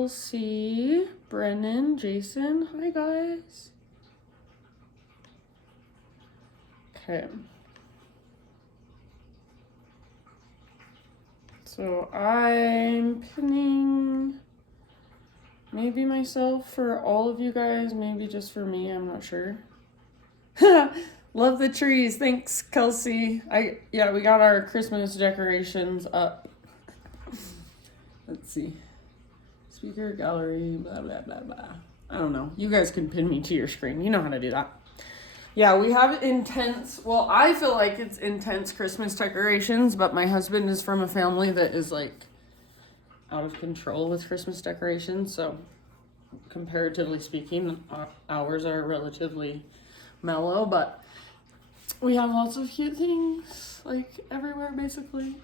Kelsey, Brennan, Jason. Hi, guys. Okay. So I'm pinning maybe myself for all of you guys, maybe just for me, I'm not sure. Love the trees. Thanks, Kelsey. Yeah, we got our Christmas decorations up. Let's see. Speaker, gallery, blah, blah, blah, blah. I don't know. You guys can pin me to your screen. You know how to do that. Yeah, we have intense, well, I feel like it's intense Christmas decorations, but my husband is from a family that is like out of control with Christmas decorations. So comparatively speaking, ours are relatively mellow, but we have lots of cute things like everywhere basically.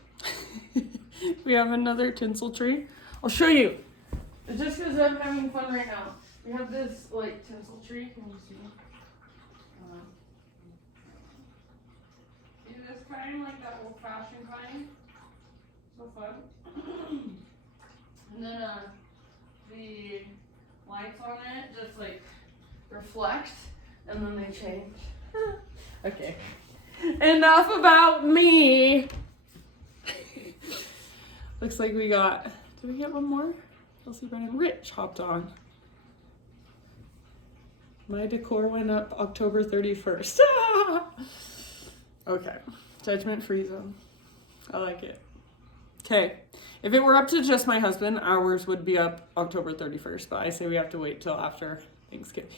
We have another tinsel tree. I'll show you. It's just because I'm having fun right now. We have this like tinsel tree. Can you see? See this kind, like that old fashioned kind. So fun. And then the lights on it just like reflect and then they change. Okay. Enough about me. Looks like we got, did we get one more? Kelsey, Brennan, Rich hopped on. My decor went up October 31st. Okay, judgment free zone. I like it. Okay, if it were up to just my husband, ours would be up October 31st, but I say we have to wait till after Thanksgiving.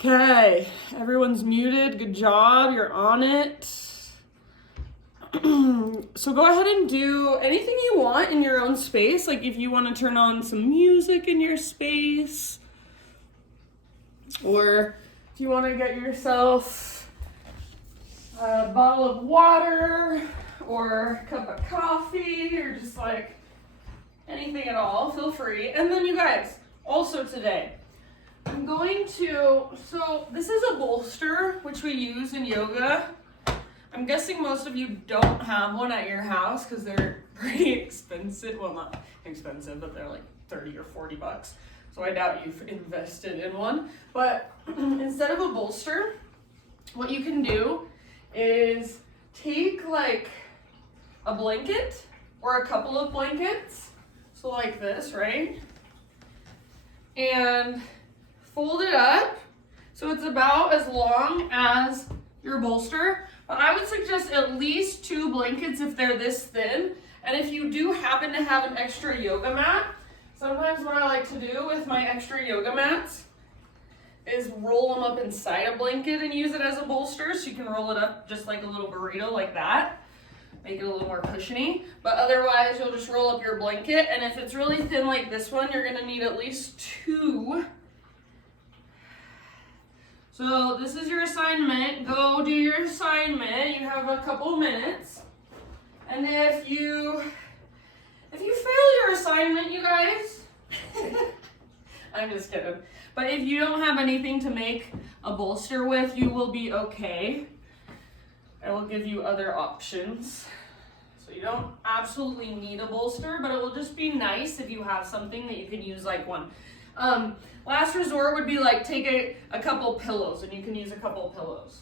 Okay, everyone's muted. Good job, you're on it. So go ahead and do anything you want in your own space. Like if you want to turn on some music in your space, or if you want to get yourself a bottle of water or a cup of coffee or just like anything at all, feel free. And then you guys, also today, I'm going to, so this is a bolster which we use in yoga. I'm guessing most of you don't have one at your house because they're pretty expensive. Well, not expensive, but they're like 30 or 40 bucks. So I doubt you've invested in one. But instead of a bolster, what you can do is take like a blanket or a couple of blankets. So like this, right? And fold it up so it's about as long as your bolster. But I would suggest at least 2 blankets if they're this thin. And if you do happen to have an extra yoga mat, sometimes what I like to do with my extra yoga mats is roll them up inside a blanket and use it as a bolster. So you can roll it up just like a little burrito like that. Make it a little more cushiony. But otherwise, you'll just roll up your blanket. And if it's really thin like this one, you're going to need at least 2. So this is your assignment. Go do your assignment. You have a couple minutes. And if you fail your assignment, you guys, I'm just kidding. But if you don't have anything to make a bolster with, you will be okay. I will give you other options. So you don't absolutely need a bolster, but it will just be nice if you have something that you can use like one. Last resort would be like take a couple pillows, and you can use a couple pillows.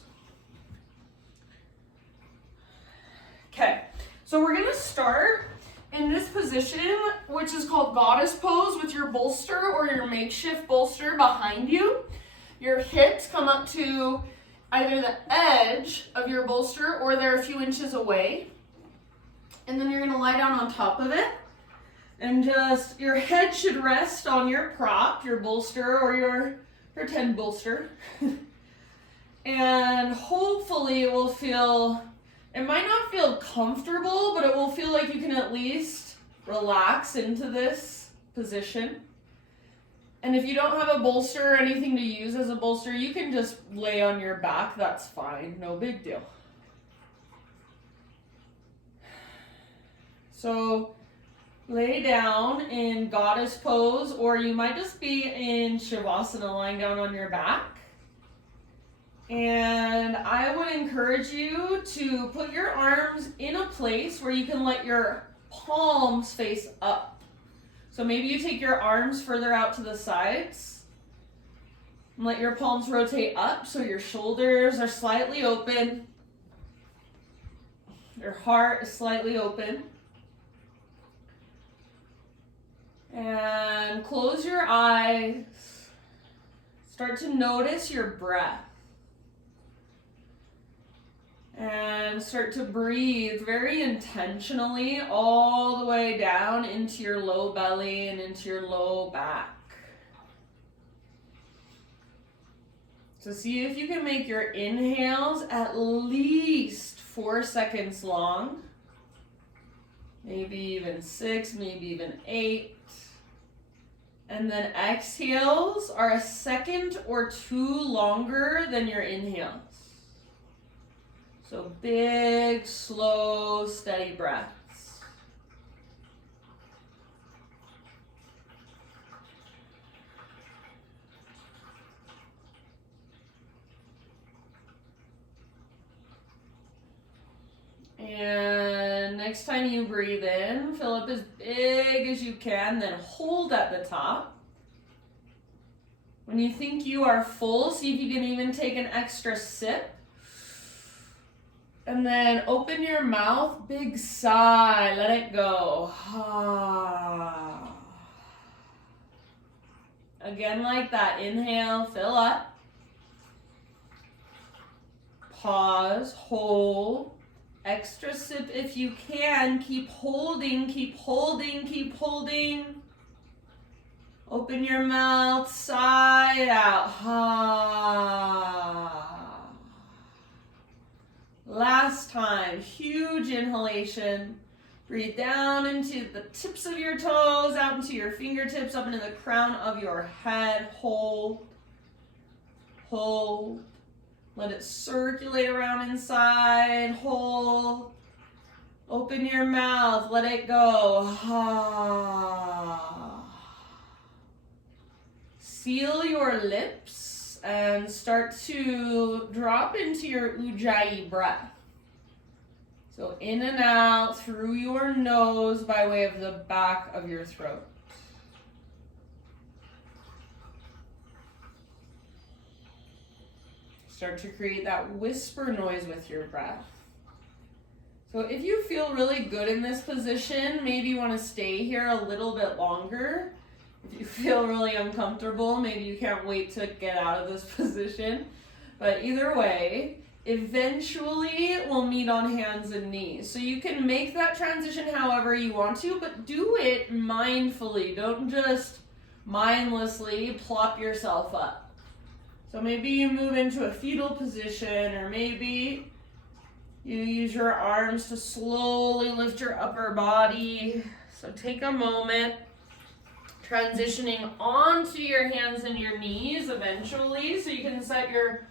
Okay, so we're gonna start in this position, which is called goddess pose, with your bolster or your makeshift bolster behind you. Your hips come up to either the edge of your bolster or they're a few inches away. And then you're gonna lie down on top of it. And just, your head should rest on your prop, your bolster or your pretend bolster. And hopefully it will feel, it might not feel comfortable, but it will feel like you can at least relax into this position. And if you don't have a bolster or anything to use as a bolster, you can just lay on your back, that's fine, no big deal. So, lay down in goddess pose, or you might just be in Shavasana, lying down on your back. And I would encourage you to put your arms in a place where you can let your palms face up. So maybe you take your arms further out to the sides and let your palms rotate up so your shoulders are slightly open. Your heart is slightly open. And close your eyes. Start to notice your breath. And start to breathe very intentionally all the way down into your low belly and into your low back. So see if you can make your inhales at least 4 seconds long. Maybe even 6, maybe even 8. And then exhales are a second or 2 longer than your inhales. So big, slow, steady breaths. And next time you breathe in, fill up as big as you can, then hold at the top. When you think you are full, see if you can even take an extra sip. And then open your mouth, big sigh, let it go. Again, like that, inhale, fill up. Pause, hold. Extra sip if you can. Keep holding, keep holding, keep holding. Open your mouth, sigh it out. Last time, huge inhalation. Breathe down into the tips of your toes, out into your fingertips, up into the crown of your head. Hold. Hold. Let it circulate around inside. Hold. Open your mouth. Let it go. Seal your lips and start to drop into your Ujjayi breath. So in and out through your nose by way of the back of your throat. Start to create that whisper noise with your breath. So if you feel really good in this position, maybe you want to stay here a little bit longer. If you feel really uncomfortable, maybe you can't wait to get out of this position. But either way, eventually we'll meet on hands and knees. So you can make that transition however you want to, but do it mindfully. Don't just mindlessly plop yourself up. So maybe you move into a fetal position, or maybe you use your arms to slowly lift your upper body. So take a moment, transitioning onto your hands and your knees eventually, so you can set your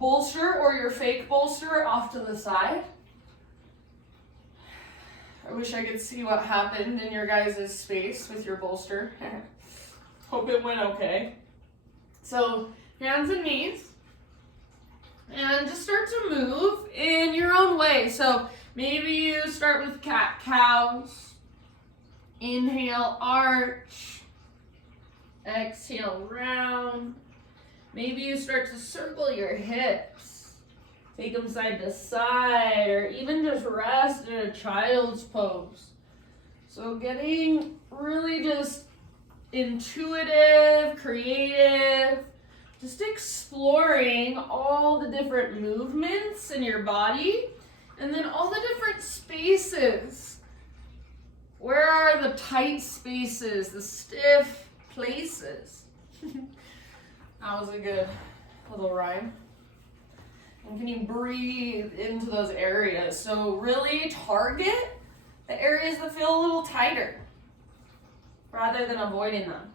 bolster or your fake bolster off to the side. I wish I could see what happened in your guys' space with your bolster. Hope it went okay. So hands and knees. And just start to move in your own way. So maybe you start with cat-cows. Inhale, arch. Exhale, round. Maybe you start to circle your hips. Take them side to side, or even just rest in a child's pose. So getting really just intuitive, creative, just exploring all the different movements in your body, and then all the different spaces. Where are the tight spaces, the stiff places? That was a good little rhyme. And can you breathe into those areas? So really target the areas that feel a little tighter rather than avoiding them.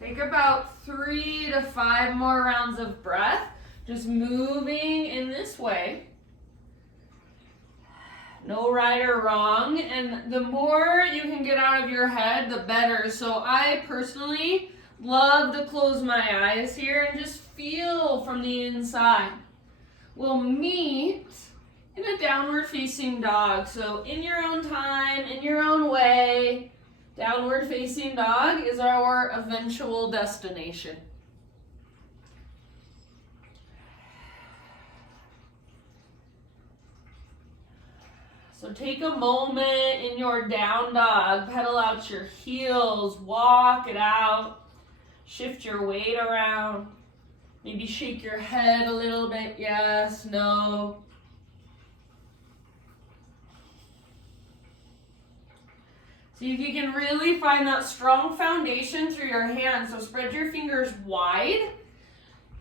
Take about 3 to 5 more rounds of breath, just moving in this way. No right or wrong, and the more you can get out of your head, the better. So I personally love to close my eyes here and just feel from the inside. will meet in a downward facing dog. So in your own time, in your own way, downward facing dog is our eventual destination. So take a moment in your down dog, pedal out your heels, walk it out, shift your weight around, maybe shake your head a little bit, yes, no. See if you can really find that strong foundation through your hands. So spread your fingers wide.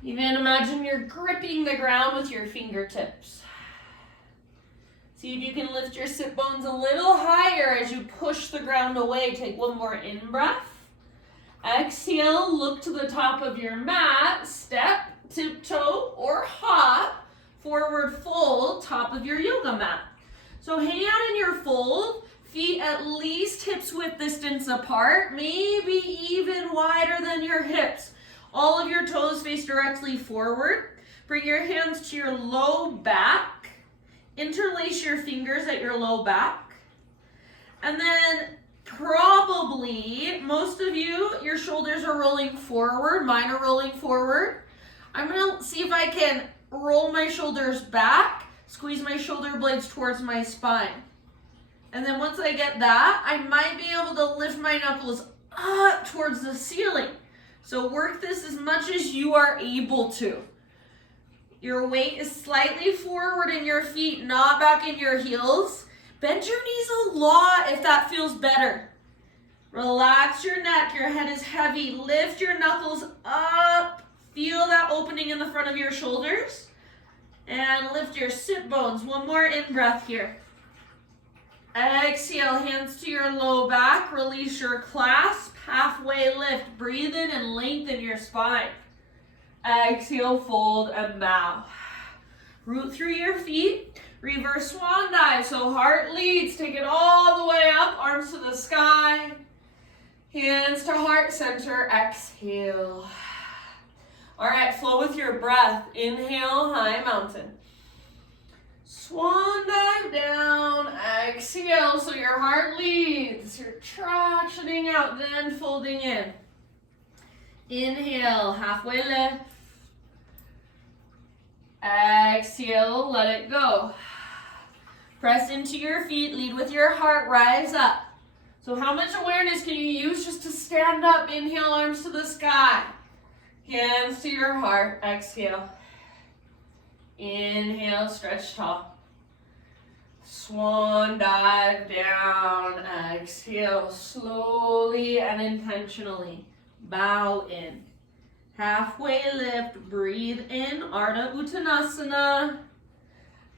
Even imagine you're gripping the ground with your fingertips. See if you can lift your sit bones a little higher as you push the ground away. Take one more in-breath. Exhale, look to the top of your mat. Step, tiptoe, or hop. Forward fold, top of your yoga mat. So hang out in your fold. Feet at least hips width distance apart. Maybe even wider than your hips. All of your toes face directly forward. Bring your hands to your low back. Interlace your fingers at your low back. And then probably, most of you, your shoulders are rolling forward. Mine are rolling forward. I'm going to see if I can roll my shoulders back, squeeze my shoulder blades towards my spine. And then once I get that, I might be able to lift my knuckles up towards the ceiling. So work this as much as you are able to. Your weight is slightly forward in your feet, not back in your heels. Bend your knees a lot if that feels better. Relax your neck, your head is heavy. Lift your knuckles up. Feel that opening in the front of your shoulders. And lift your sit bones. One more in-breath here. Exhale, hands to your low back. Release your clasp. Halfway lift. Breathe in and lengthen your spine. Exhale, fold and bow. Root through your feet. Reverse swan dive. So heart leads. Take it all the way up. Arms to the sky. Hands to heart center. Exhale. All right, flow with your breath. Inhale, high mountain. Swan dive down. Exhale, so your heart leads. You're tractioning out, then folding in. Inhale, halfway lift. Exhale, let it go. Press into your feet, lead with your heart, rise up. So how much awareness can you use just to stand up? Inhale, arms to the sky. Hands to your heart, exhale. Inhale, stretch tall. Swan dive down, exhale, slowly and intentionally. Bow in. Halfway lift, breathe in, Ardha Uttanasana.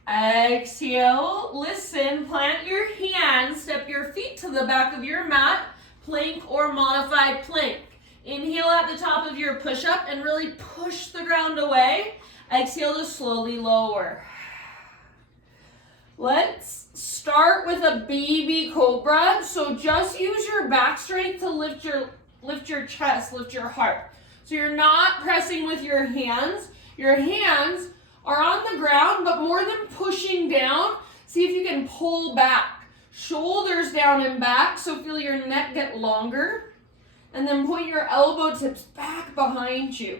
Exhale, listen, plant your hands, step your feet to the back of your mat, plank or modified plank. Inhale at the top of your push-up and really push the ground away. Exhale to slowly lower. Let's start with a baby cobra. So just use your back strength to lift your chest, lift your heart. So you're not pressing with your hands. Your hands are on the ground, but more than pushing down, see if you can pull back. Shoulders down and back, so feel your neck get longer. And then point your elbow tips back behind you.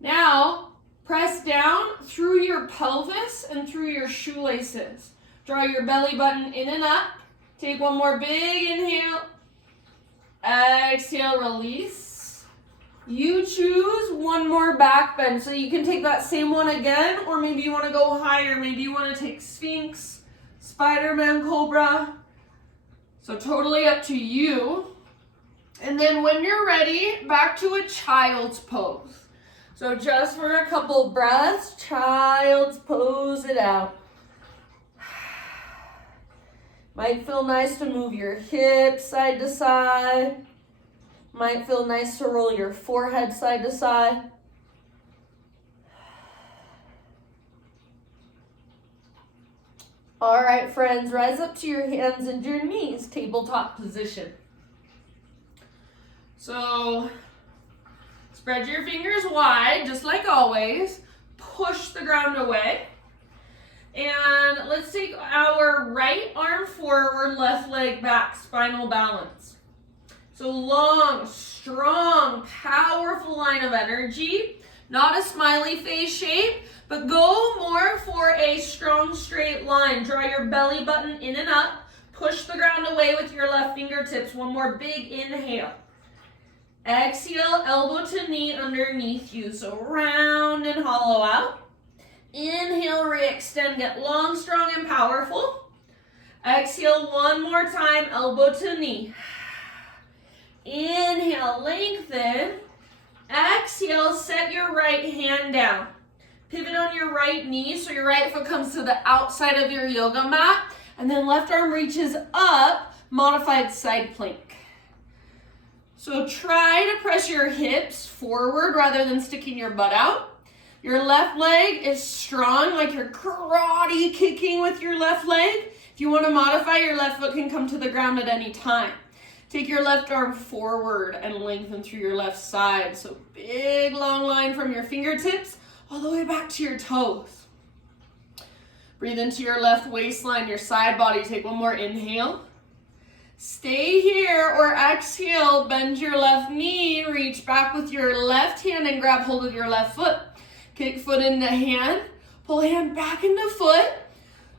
Now, press down through your pelvis and through your shoelaces. Draw your belly button in and up. Take one more big inhale. Exhale, release. You choose one more back bend. So you can take that same one again, or maybe you want to go higher. Maybe you want to take Sphinx, Spider-Man, Cobra. So totally up to you. And then when you're ready, back to a child's pose. So just for a couple breaths, child's pose it out. Might feel nice to move your hips side to side. Might feel nice to roll your forehead side to side. All right, friends, rise up to your hands and your knees, tabletop position. So spread your fingers wide, just like always. push the ground away. And let's take our right arm forward, left leg back, spinal balance. So long, strong, powerful line of energy. Not a smiley face shape, but go more for a strong straight line. Draw your belly button in and up. Push the ground away with your left fingertips. One more big inhale. Exhale, elbow to knee underneath you. So round and hollow out. Inhale, re-extend, get long, strong, and powerful. Exhale one more time, elbow to knee. Inhale, lengthen. Exhale, set your right hand down. Pivot on your right knee so your right foot comes to the outside of your yoga mat. And then left arm reaches up, modified side plank. So try to press your hips forward rather than sticking your butt out. Your left leg is strong, like you're karate kicking with your left leg. If you want to modify, your left foot can come to the ground at any time. Take your left arm forward and lengthen through your left side. So big long line from your fingertips all the way back to your toes. Breathe into your left waistline, your side body. Take one more inhale. Stay here or exhale, bend your left knee, reach back with your left hand and grab hold of your left foot. Kick foot into hand, pull hand back into foot.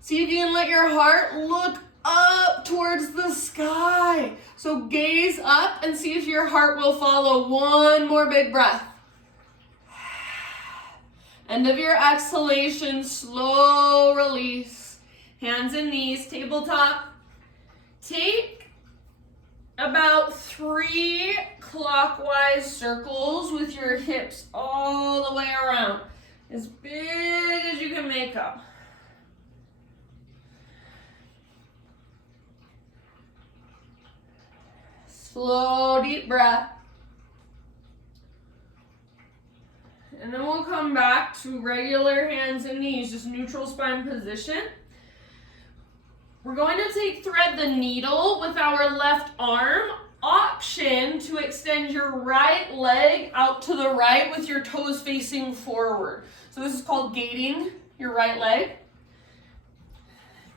See if you can let your heart look up towards the sky. So gaze up and see if your heart will follow. One more big breath. End of your exhalation, slow release. Hands and knees, tabletop. Take about 3 clockwise circles with your hips all the way around. As big as you can make them. Slow, deep breath. And then we'll come back to regular hands and knees, just neutral spine position. We're going to thread the needle with our left arm. Option to extend your right leg out to the right with your toes facing forward. So this is called gating your right leg.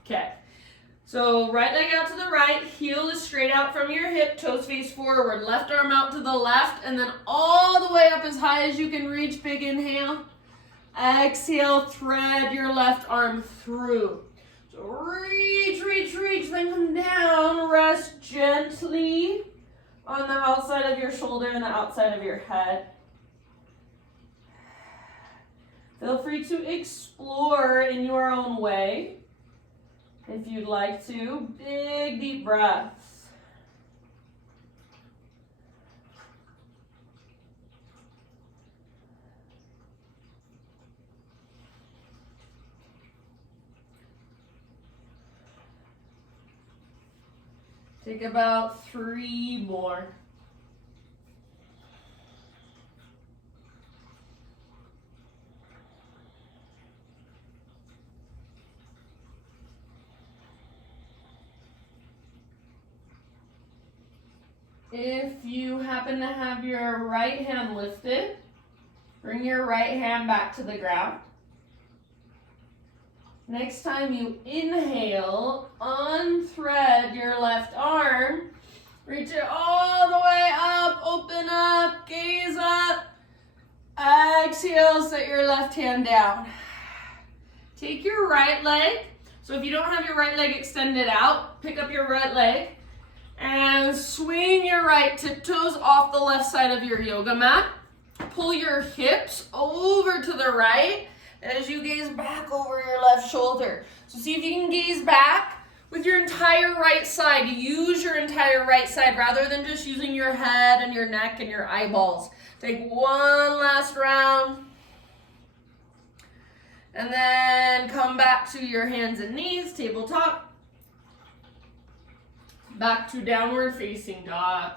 Okay. So right leg out to the right, heel is straight out from your hip, toes face forward. Left arm out to the left, and then all the way up as high as you can reach. Big inhale. Exhale, thread your left arm through. So reach, reach, reach, then come down. Rest gently on the outside of your shoulder and the outside of your head. Feel free to explore in your own way. If you'd like to, big deep breaths. Take about 3 more. If you happen to have your right hand lifted, bring your right hand back to the ground. Next time you inhale, unthread your left arm, reach it all the way up, open up, gaze up. Exhale, set your left hand down. Take your right leg. So if you don't have your right leg extended out, pick up your right leg. And swing your right tiptoes off the left side of your yoga mat. Pull your hips over to the right as you gaze back over your left shoulder. So see if you can gaze back with your entire right side. Use your entire right side rather than just using your head and your neck and your eyeballs. Take one last round. And then come back to your hands and knees, tabletop. Back to downward facing dog.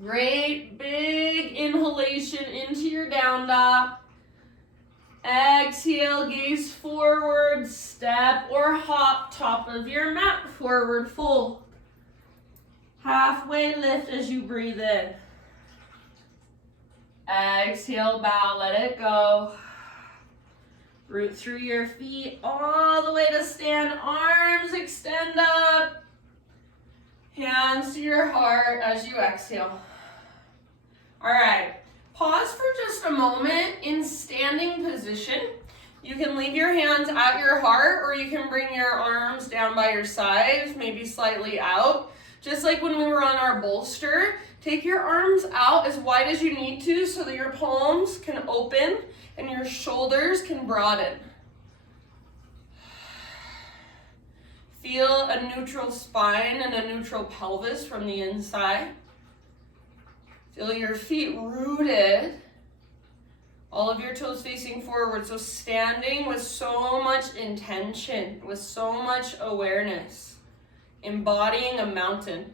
Great big inhalation into your down dog. Exhale, gaze forward, step or hop top of your mat, forward fold. Halfway lift as you breathe in. Exhale, bow, let it go. Root through your feet all the way to stand. Arms extend up. Hands to your heart as you exhale. All right, pause for just a moment in standing position. You can leave your hands at your heart, or you can bring your arms down by your sides, maybe slightly out. Just like when we were on our bolster, take your arms out as wide as you need to so that your palms can open and your shoulders can broaden. Feel a neutral spine and a neutral pelvis from the inside. Feel your feet rooted. All of your toes facing forward. So standing with so much intention, with so much awareness. Embodying a mountain.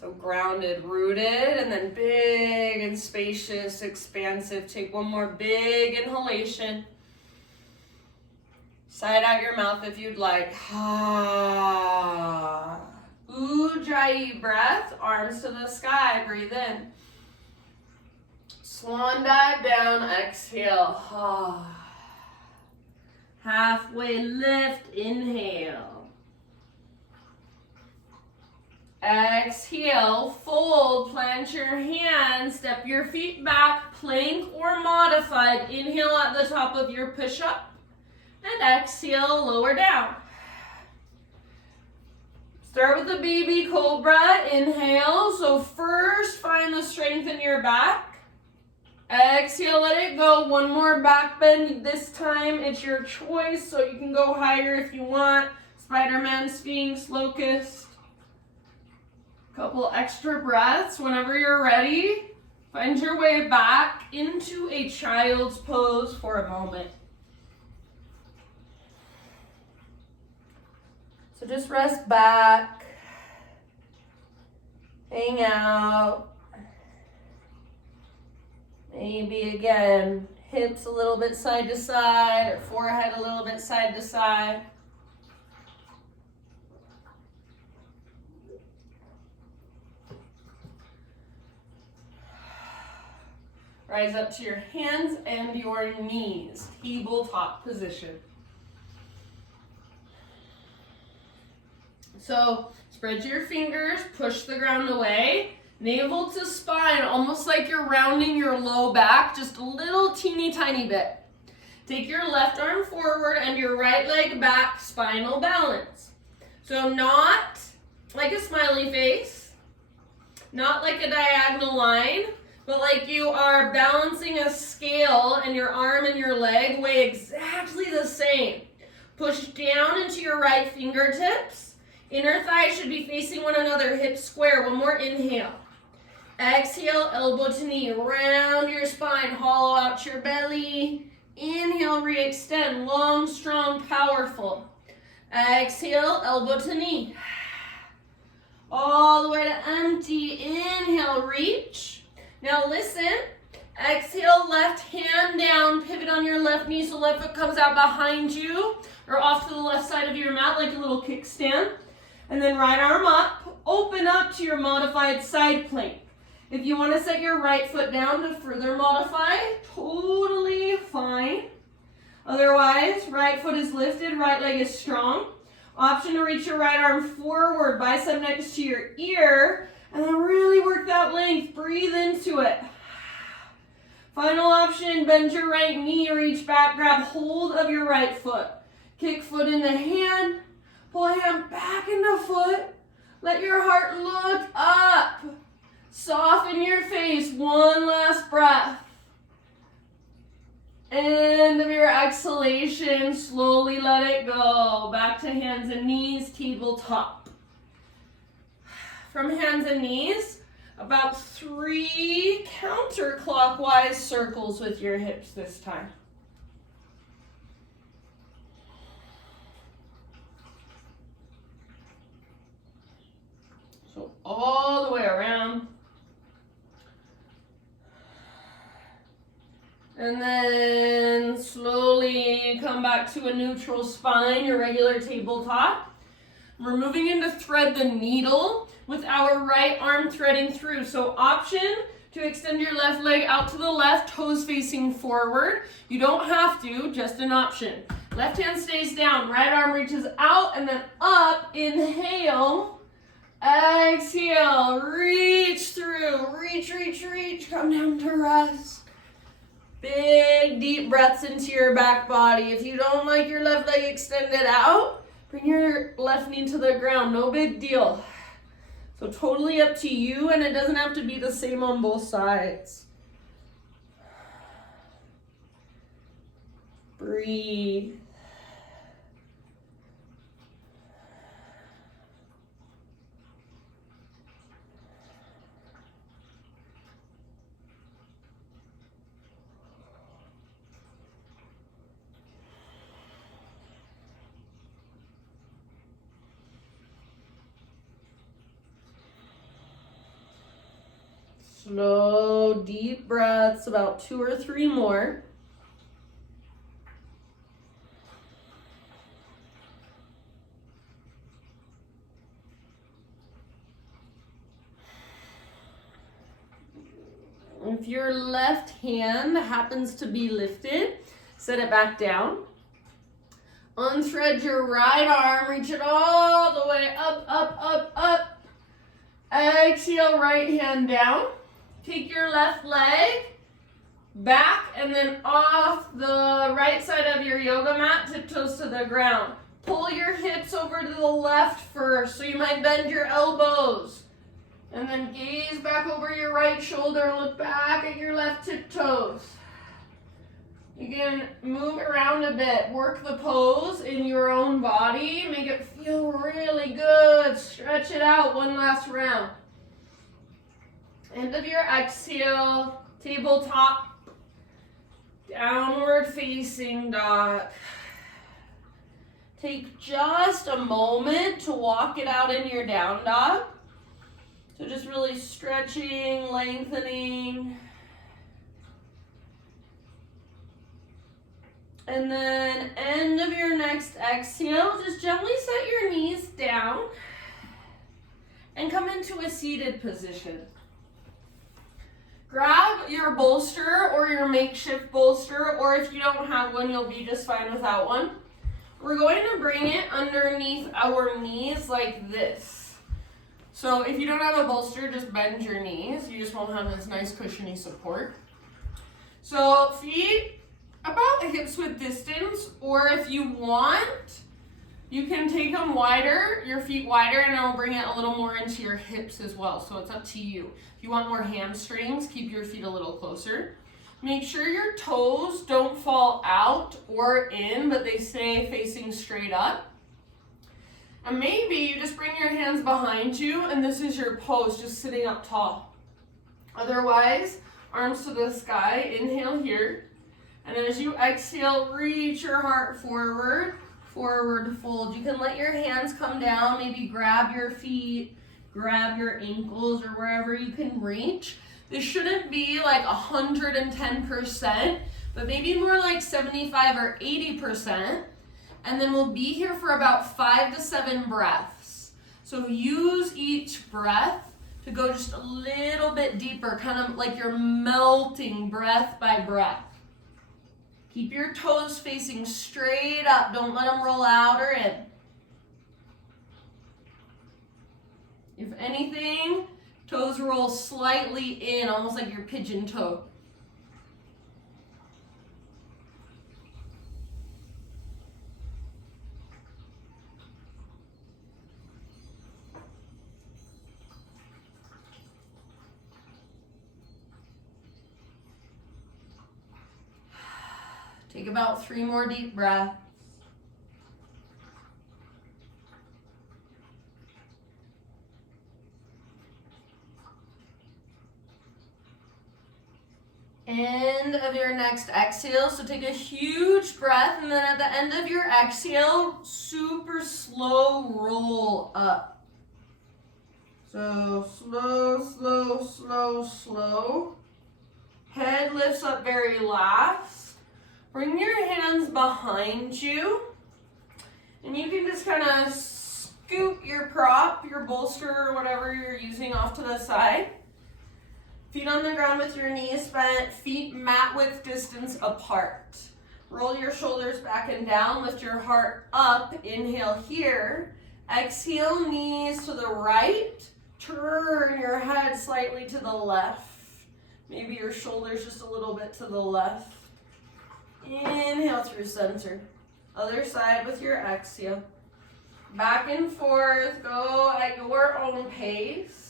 So grounded, rooted, and then big and spacious, expansive. Take one more big inhalation. Sigh out your mouth if you'd like. Ah. Ujjayi breath, arms to the sky, breathe in. Swan dive down, exhale. Ah. Halfway lift, inhale. Exhale, fold, plant your hands, step your feet back, plank or modified. Inhale at the top of your push-up, and exhale, lower down. Start with the baby cobra, inhale. So first, find the strength in your back. Exhale, let it go. One more back bend. This time, it's your choice, so you can go higher if you want. Spider-Man, Sphinx, Locust. Couple extra breaths whenever you're ready. Find your way back into a child's pose for a moment. So just rest back, hang out. Maybe again, hips a little bit side to side, or forehead a little bit side to side. Rise up to your hands and your knees, tabletop position. So spread your fingers, push the ground away, navel to spine, almost like you're rounding your low back, just a little teeny tiny bit. Take your left arm forward and your right leg back, spinal balance. So not like a smiley face, not like a diagonal line, but like you are balancing a scale and your arm and your leg weigh exactly the same. Push down into your right fingertips. Inner thighs should be facing one another, hips square. One more inhale. Exhale, elbow to knee. Round your spine, hollow out your belly. Inhale, re-extend, long, strong, powerful. Exhale, elbow to knee. All the way to empty. Inhale, reach. Now listen. Exhale, left hand down, pivot on your left knee so left foot comes out behind you or off to the left side of your mat like a little kickstand. And then right arm up, open up to your modified side plank. If you want to set your right foot down to further modify, totally fine. Otherwise, right foot is lifted, right leg is strong. Option to reach your right arm forward, bicep next to your ear, and then really work that length. Breathe into it. Final option, bend your right knee, reach back, grab hold of your right foot. Kick foot in the hand. Pull hand back in the foot. Let your heart look up. Soften your face. One last breath. End of your exhalation. Slowly let it go. Back to hands and knees, tabletop. From hands and knees, about 3 counterclockwise circles with your hips this time. So all the way around. And then slowly come back to a neutral spine, your regular tabletop. We're moving into thread the needle with our right arm threading through. So option to extend your left leg out to the left, toes facing forward. You don't have to, just an option. Left hand stays down, right arm reaches out and then up, inhale, exhale, reach through, reach, come down to rest. Big deep breaths into your back body. If you don't like your left leg extended out, bring your left knee to the ground, no big deal. So totally up to you, and it doesn't have to be the same on both sides. Breathe. Slow, deep breaths, about 2 or 3 more. If your left hand happens to be lifted, set it back down. Unthread your right arm, reach it all the way up. Exhale, right hand down. Take your left leg back and then off the right side of your yoga mat, tiptoes to the ground. Pull your hips over to the left first, so you might bend your elbows. And then gaze back over your right shoulder, look back at your left tiptoes. You can move around a bit, work the pose in your own body, make it feel really good. Stretch it out, one last round. End of your exhale, tabletop, downward facing dog. Take just a moment to walk it out in your down dog. So just really stretching, lengthening. And then end of your next exhale, just gently set your knees down and come into a seated position. Grab your bolster or your makeshift bolster, or if you don't have one, you'll be just fine without one. We're going to bring it underneath our knees like this. So if you don't have a bolster, just bend your knees. You just won't have this nice cushiony support. So feet about hips width distance, or if you want, you can take them wider, your feet wider, and it'll bring it a little more into your hips as well. So it's up to you. If you want more hamstrings, keep your feet a little closer. Make sure your toes don't fall out or in, but they stay facing straight up. And maybe you just bring your hands behind you, and this is your pose, just sitting up tall. Otherwise, arms to the sky, inhale here. And as you exhale, reach your heart forward, forward fold. You can let your hands come down, maybe grab your feet, grab your ankles, or wherever you can reach. This shouldn't be like 110%, but maybe more like 75 or 80%. And then we'll be here for about 5 to 7 breaths. So use each breath to go just a little bit deeper, kind of like you're melting breath by breath. Keep your toes facing straight up. Don't let them roll out or in. If anything, toes roll slightly in, almost like your pigeon toe. Take about 3 more deep breaths. End of your next exhale, so take a huge breath, and then at the end of your exhale, super slow roll up. So slow, slow, slow, slow. Head lifts up very last. Bring your hands behind you, and you can just kind of scoot your prop, your bolster, or whatever you're using off to the side. Feet on the ground with your knees bent, feet mat width distance apart. Roll your shoulders back and down, lift your heart up, inhale here. Exhale, knees to the right. Turn your head slightly to the left. Maybe your shoulders just a little bit to the left. Inhale through center. Other side with your exhale. Back and forth, go at your own pace.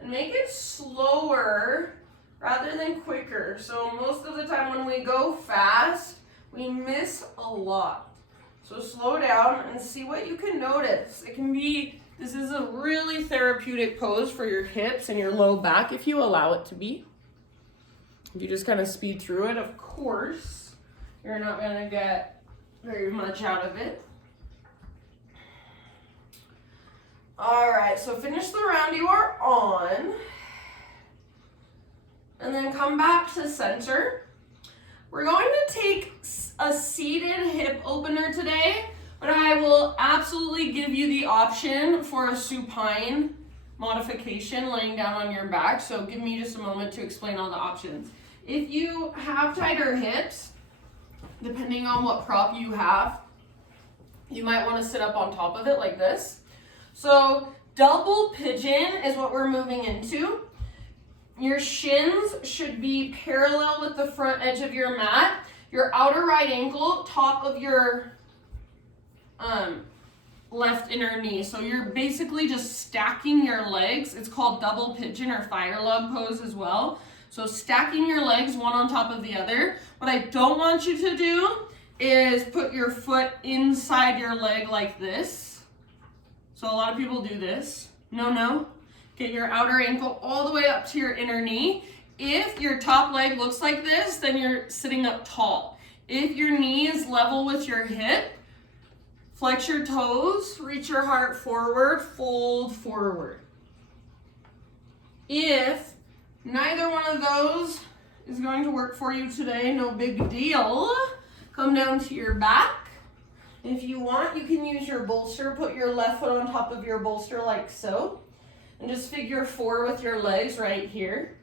And make it slower rather than quicker. So most of the time when we go fast, we miss a lot. So slow down and see what you can notice. It can be, this is a really therapeutic pose for your hips and your low back if you allow it to be. If you just kind of speed through it, of course, you're not gonna get very much out of it. All right, so finish the round you are on. And then come back to center. We're going to take a seated hip opener today, but I will absolutely give you the option for a supine modification laying down on your back. So give me just a moment to explain all the options. If you have tighter hips, depending on what prop you have, you might want to sit up on top of it like this. So double pigeon is what we're moving into. Your shins should be parallel with the front edge of your mat. Your outer right ankle, top of your left inner knee. So you're basically just stacking your legs. It's called double pigeon or fire log pose as well. So stacking your legs one on top of the other. What I don't want you to do is put your foot inside your leg like this. So a lot of people do this. No. Get your outer ankle all the way up to your inner knee. If your top leg looks like this, then you're sitting up tall. If your knee is level with your hip, flex your toes, reach your heart forward, fold forward. If neither one of those is going to work for you today, no big deal. Come down to your back. If you want, you can use your bolster. Put your left foot on top of your bolster like so. And just figure 4 with your legs right here.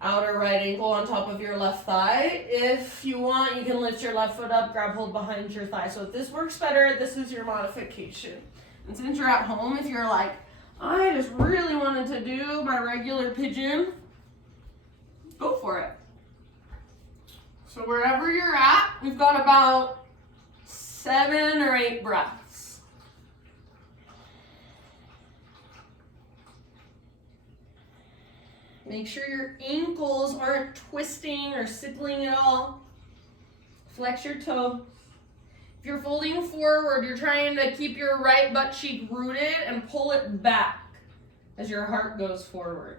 Outer right ankle on top of your left thigh. If you want, you can lift your left foot up, grab hold behind your thigh. So if this works better, this is your modification. And since you're at home, if you're like, I just really wanted to do my regular pigeon, go for it. So wherever you're at, we've got about 7 or 8 breaths. Make sure your ankles aren't twisting or sickling at all. Flex your toes. If you're folding forward, you're trying to keep your right butt cheek rooted and pull it back as your heart goes forward.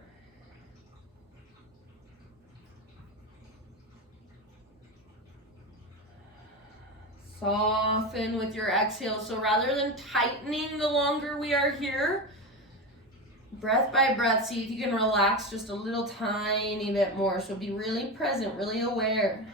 Soften with your exhale. So rather than tightening the longer we are here, breath by breath, see if you can relax just a little tiny bit more. So be really present, really aware.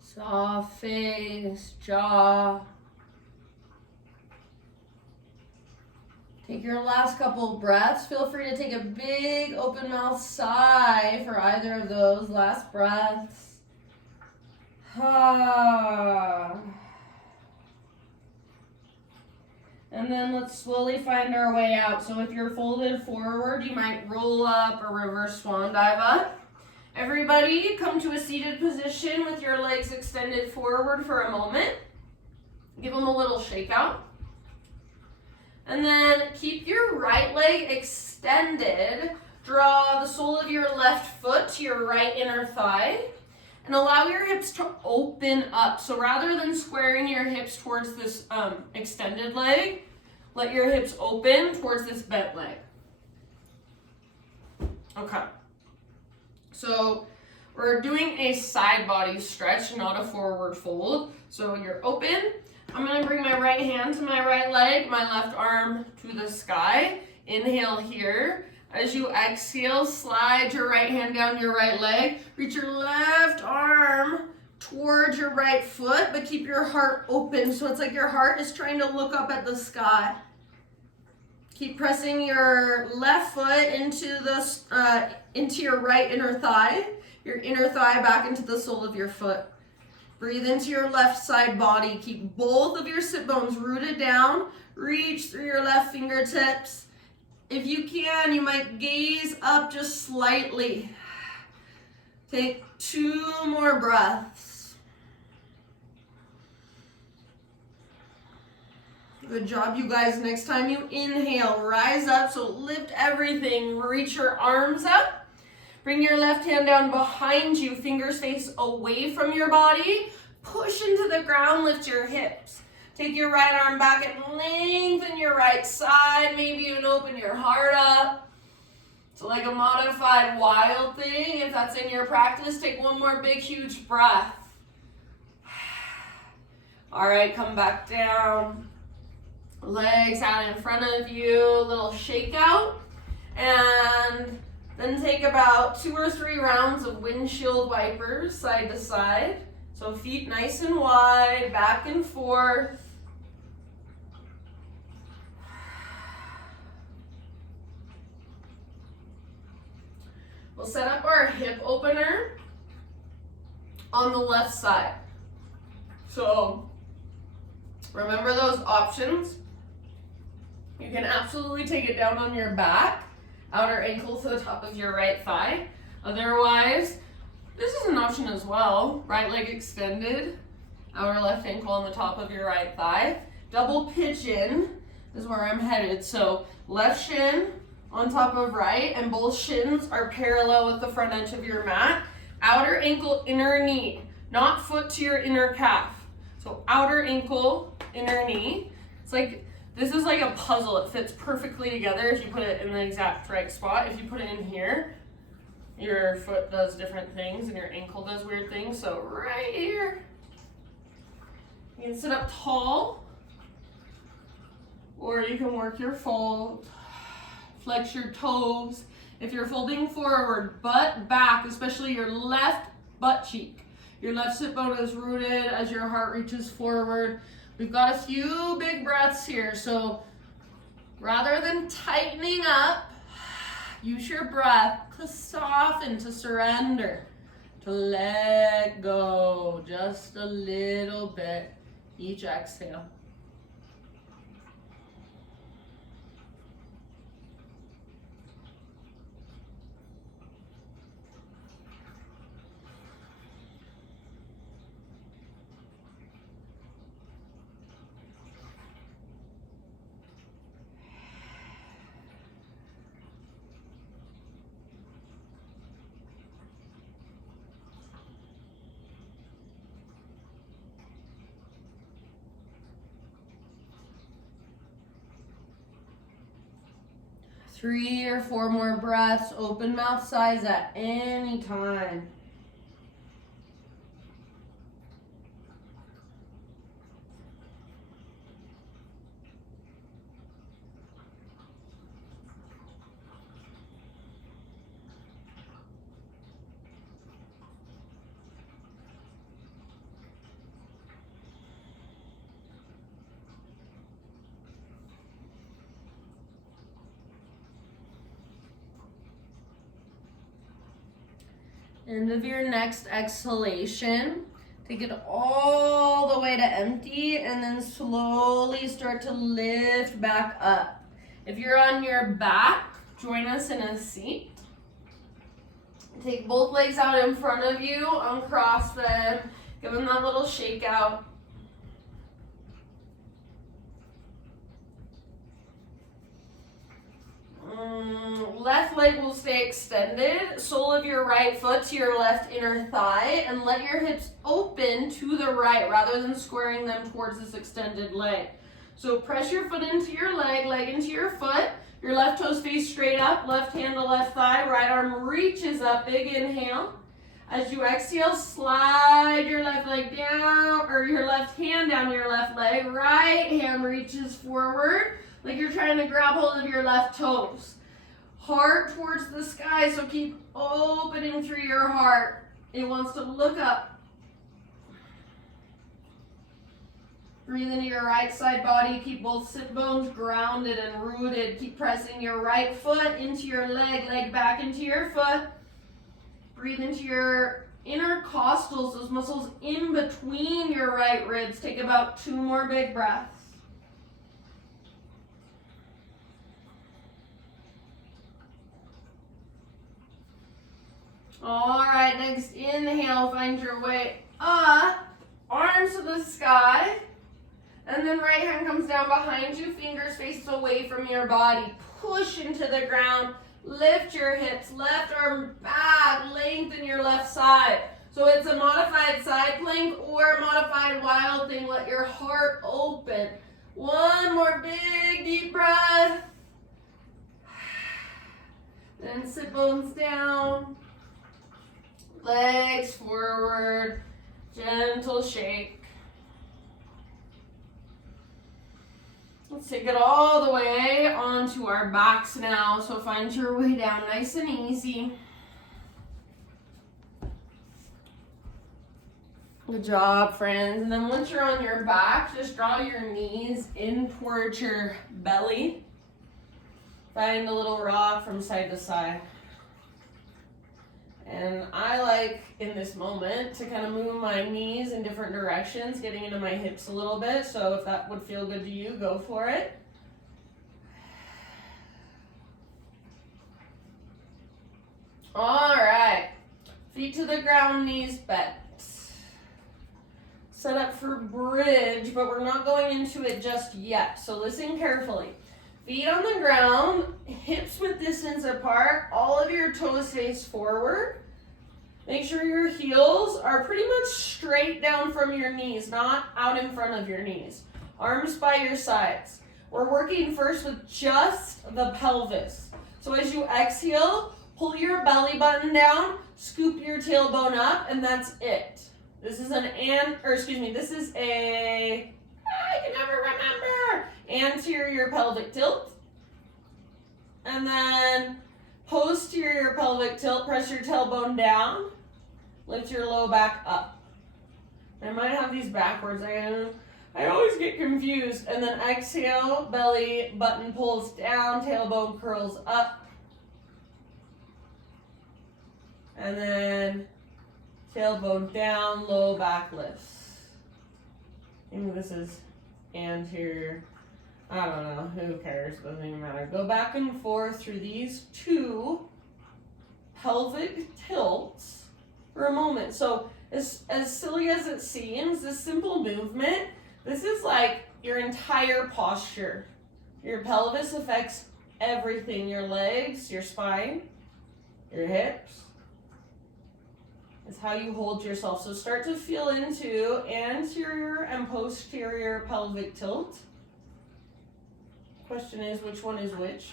Soft face, jaw. Take your last couple breaths. Feel free to take a big open mouth sigh for either of those last breaths. And then let's slowly find our way out. So if you're folded forward, you might roll up or reverse swan dive up. Everybody, come to a seated position with your legs extended forward for a moment. Give them a little shake out. And then keep your right leg extended. Draw the sole of your left foot to your right inner thigh. And allow your hips to open up. So rather than squaring your hips towards this extended leg, let your hips open towards this bent leg. Okay. So We're doing a side body stretch, not a forward fold. So you're open. I'm gonna bring my right hand to my right leg, my left arm to the sky. Inhale here. As you exhale, slide your right hand down your right leg. Reach your left arm towards your right foot, but keep your heart open. So it's like your heart is trying to look up at the sky. Keep pressing your left foot into your right inner thigh. Your inner thigh back into the sole of your foot. Breathe into your left side body. Keep both of your sit bones rooted down. Reach through your left fingertips. If you can, you might gaze up just slightly. Take 2 more breaths. Good job, you guys. Next time you inhale, rise up. So lift everything. Reach your arms up. Bring your left hand down behind you. Fingers face away from your body. Push into the ground. Lift your hips. Take your right arm back and lengthen your right side. Maybe even open your heart up. So like a modified wild thing. If that's in your practice, take 1 more big, huge breath. All right, come back down. Legs out in front of you. Little shake out. And then take about 2 or 3 rounds of windshield wipers side to side. So feet nice and wide, back and forth. We'll set up our hip opener on the left side. So remember those options. You can absolutely take it down on your back, outer ankle to the top of your right thigh. Otherwise, this is an option as well. Right leg extended, outer left ankle on the top of your right thigh. Double pigeon is where I'm headed. So left shin on top of right, and both shins are parallel with the front edge of your mat. Outer ankle, inner knee, not foot to your inner calf. So outer ankle, inner knee. It's like, this is like a puzzle. It fits perfectly together if you put it in the exact right spot. If you put it in here, your foot does different things and your ankle does weird things. So right here, you can sit up tall, or you can work your fold. Flex your toes. If you're folding forward, butt back, especially your left butt cheek. Your left sit bone is rooted as your heart reaches forward. We've got a few big breaths here. So rather than tightening up, use your breath to soften, to surrender, to let go just a little bit each exhale. Three or four more breaths, open mouth size at any time. End of your next exhalation, take it all the way to empty and then slowly start to lift back up. If you're on your back, join us in a seat. Take both legs out in front of you, uncross them, give them that little shake out. Left leg will stay extended, sole of your right foot to your left inner thigh, and let your hips open to the right rather than squaring them towards this extended leg. So press your foot into your leg, leg into your foot, your left toes face straight up, left hand to left thigh, right arm reaches up, big inhale. As you exhale, slide your left leg down, or your left hand down your left leg. Right hand reaches forward like you're trying to grab hold of your left toes. Heart towards the sky, so keep opening through your heart. It wants to look up. Breathe into your right side body. Keep both sit bones grounded and rooted. Keep pressing your right foot into your leg back into your foot. Breathe into your intercostals, those muscles in between your right ribs. Take about 2 more big breaths. All right, next inhale, find your way up, arms to the sky, and then right hand comes down behind you, fingers face away from your body. Push into the ground, lift your hips, left arm back, lengthen your left side. So it's a modified side plank or modified wild thing. Let your heart open. 1 more big deep breath. Then sit bones down. Legs forward, gentle shake. Let's take it all the way onto our backs now. So find your way down nice and easy. Good job, friends. And then once you're on your back, just draw your knees in towards your belly. Find a little rock from side to side. And I like, in this moment, to kind of move my knees in different directions, getting into my hips a little bit. So if that would feel good to you, go for it. All right. Feet to the ground, knees bent. Set up for bridge, but we're not going into it just yet. So listen carefully. Feet on the ground, hips width distance apart, all of your toes face forward. Make sure your heels are pretty much straight down from your knees, not out in front of your knees. Arms by your sides. We're working first with just the pelvis. So as you exhale, pull your belly button down, scoop your tailbone up, and that's it. This is this is a, I can never remember, anterior pelvic tilt. And then posterior pelvic tilt, press your tailbone down, lift your low back up. I might have these backwards, I always get confused. And then exhale, belly button pulls down, tailbone curls up. And then tailbone down, low back lifts. I think this is anterior. I don't know, who cares, doesn't even matter. Go back and forth through these 2 pelvic tilts for a moment. So as silly as it seems, this simple movement, this is like your entire posture. Your pelvis affects everything, your legs, your spine, your hips. It's how you hold yourself. So start to feel into anterior and posterior pelvic tilt. Question is, which one is which?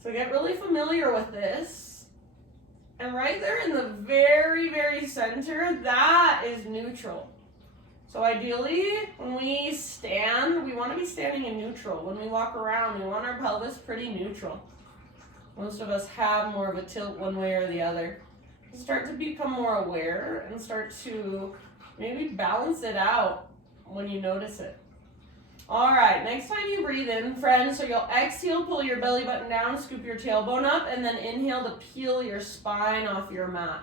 So get really familiar with this. And right there in the very, very center, that is neutral. So ideally, when we stand, we want to be standing in neutral. When we walk around, we want our pelvis pretty neutral. Most of us have more of a tilt one way or the other. Start to become more aware and start to maybe balance it out when you notice it. All right, next time you breathe in, friends, so you'll exhale, pull your belly button down, scoop your tailbone up, and then inhale to peel your spine off your mat.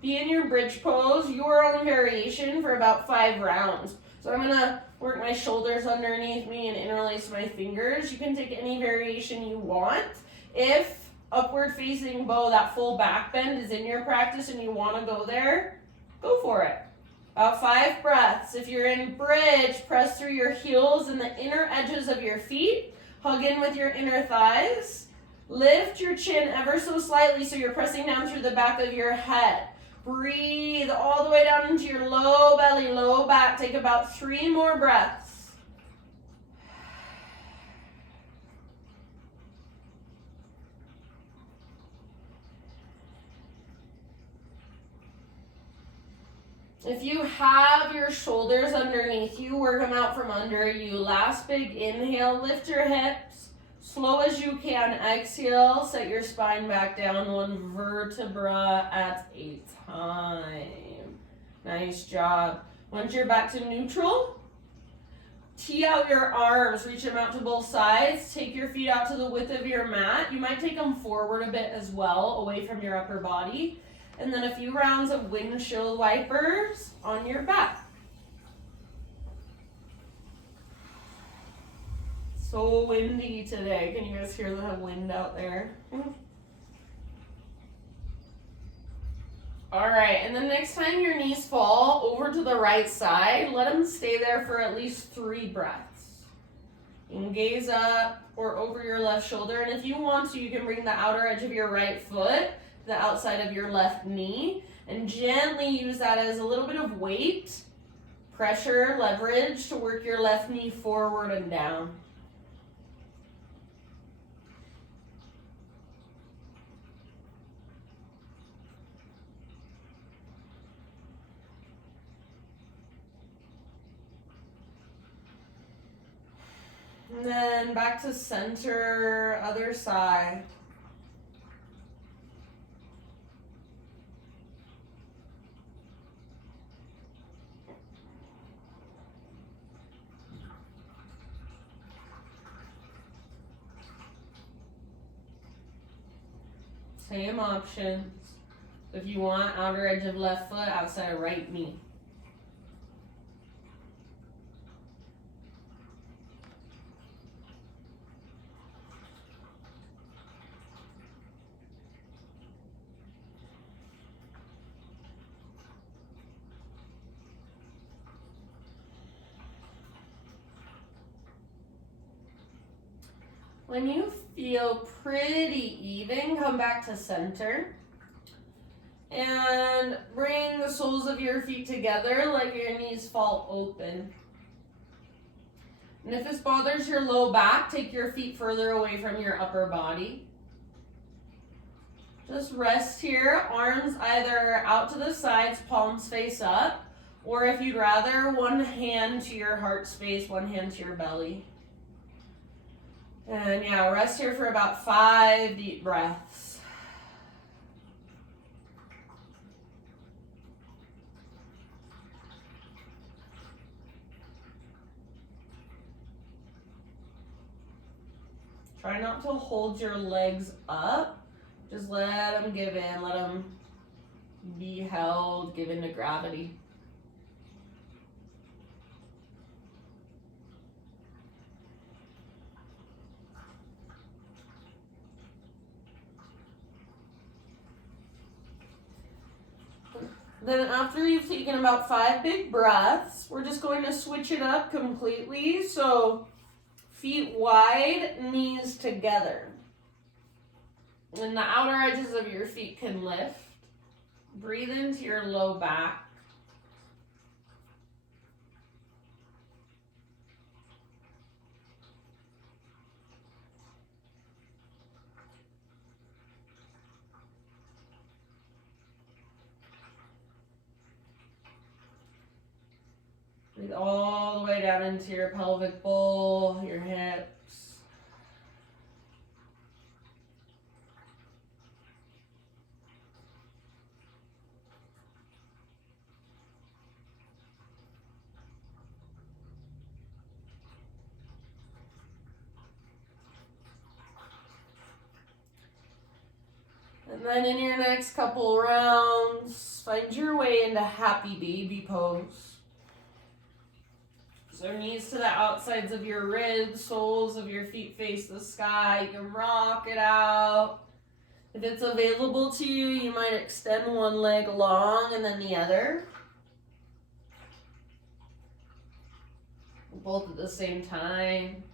Be in your bridge pose, your own variation, for about 5 rounds. So I'm gonna work my shoulders underneath me and interlace my fingers. You can take any variation you want. If upward facing bow, that full back bend is in your practice and you wanna go there, go for it. About 5 breaths. If you're in bridge, press through your heels and the inner edges of your feet. Hug in with your inner thighs. Lift your chin ever so slightly so you're pressing down through the back of your head. Breathe all the way down into your low belly, low back. Take about 3 more breaths. If you have your shoulders underneath you, work them out from under you. Last big inhale, lift your hips. Slow as you can, exhale, set your spine back down one vertebra at a time. Nice job. Once you're back to neutral, tee out your arms, reach them out to both sides. Take your feet out to the width of your mat. You might take them forward a bit as well, away from your upper body. And then a few rounds of windshield wipers on your back. So windy today. Can you guys hear the wind out there? All right, and then next time your knees fall over to the right side, let them stay there for at least 3 breaths. You can gaze up or over your left shoulder, and if you want to, you can bring the outer edge of your right foot to the outside of your left knee, and gently use that as a little bit of weight, pressure, leverage to work your left knee forward and down. And then back to center, other side. Same options. If you want, outer edge of left foot, outside of right knee. When you feel pretty even, come back to center and bring the soles of your feet together, let your knees fall open. And if this bothers your low back, take your feet further away from your upper body. Just rest here, arms either out to the sides, palms face up, or if you'd rather, one hand to your heart space, one hand to your belly. And yeah, rest here for about 5 deep breaths. Try not to hold your legs up. Just let them give in, let them be held, give into gravity. Then after you've taken about 5 big breaths, we're just going to switch it up completely. So feet wide, knees together. And the outer edges of your feet can lift. Breathe into your low back. Breathe all the way down into your pelvic bowl, your hips. And then in your next couple rounds, find your way into happy baby pose. So knees to the outsides of your ribs, soles of your feet face the sky. You can rock it out. If it's available to you, you might extend one leg long and then the other. Both at the same time.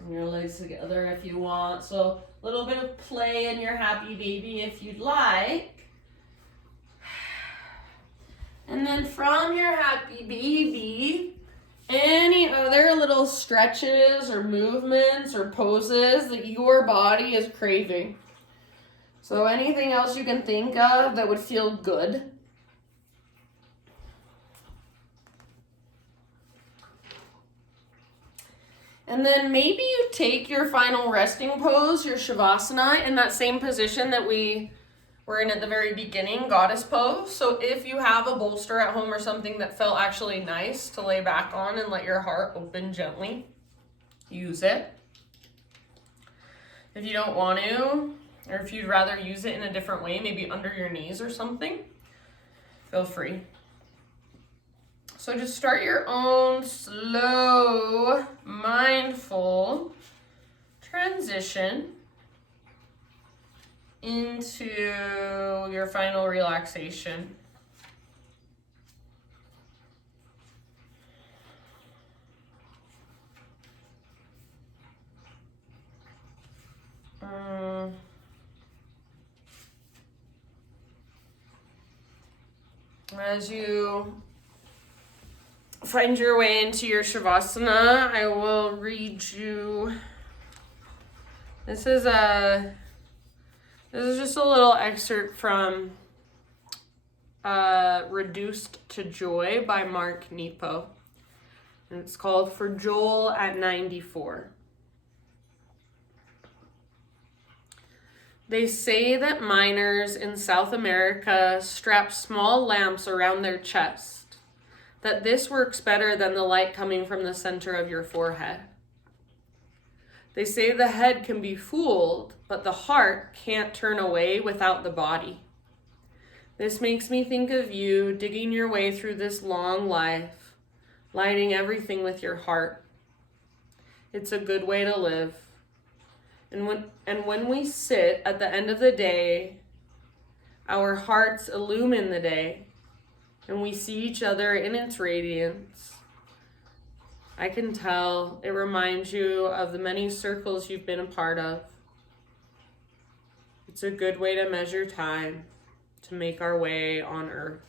And your legs together if you want. So a little bit of play in your happy baby if you'd like. And then from your happy baby, any other little stretches or movements or poses that your body is craving. So anything else you can think of that would feel good. And then maybe you take your final resting pose, your Shavasana, in that same position that we were in at the very beginning, goddess pose. So if you have a bolster at home or something that felt actually nice to lay back on and let your heart open gently, use it. If you don't want to, or if you'd rather use it in a different way, maybe under your knees or something, feel free. So just start your own slow, mindful transition into your final relaxation. As you find your way into your Shavasana, I will read you. This is just a little excerpt from Reduced to Joy by Mark Nepo. And it's called For Joel at 94. They say that miners in South America strap small lamps around their chest, that this works better than the light coming from the center of your forehead. They say the head can be fooled, but the heart can't turn away without the body. This makes me think of you digging your way through this long life, lighting everything with your heart. It's a good way to live. And when we sit at the end of the day, our hearts illumine the day, and we see each other in its radiance. I can tell it reminds you of the many circles you've been a part of. It's a good way to measure time, to make our way on earth.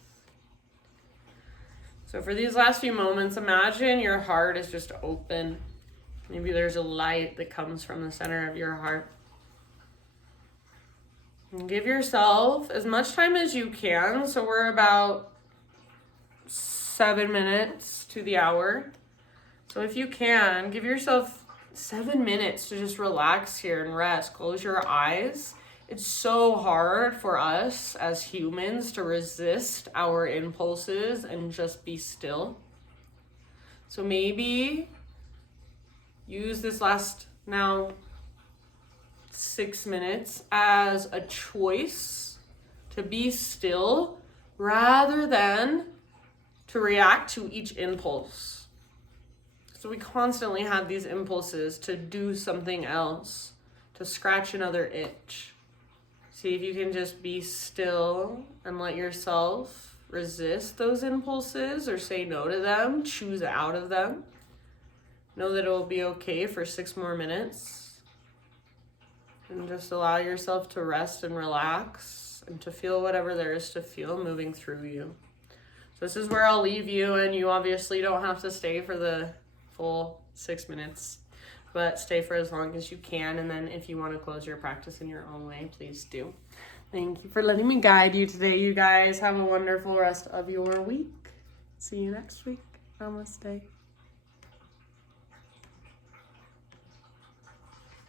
So for these last few moments, imagine your heart is just open. Maybe there's a light that comes from the center of your heart. And give yourself as much time as you can. So we're about 7 minutes to the hour. So if you can, give yourself 7 minutes to just relax here and rest. Close your eyes. It's so hard for us as humans to resist our impulses and just be still. So maybe use this last now 6 minutes as a choice to be still rather than to react to each impulse. So we constantly have these impulses to do something else, to scratch another itch. See if you can just be still and let yourself resist those impulses or say no to them, choose out of them. Know that it will be okay for 6 more minutes. And just allow yourself to rest and relax and to feel whatever there is to feel moving through you. So this is where I'll leave you, and you obviously don't have to stay for the full 6 minutes, but stay for as long as you can. And then if you want to close your practice in your own way, please do. Thank you for letting me guide you today, you guys. Have a wonderful rest of your week. See you next week. Namaste.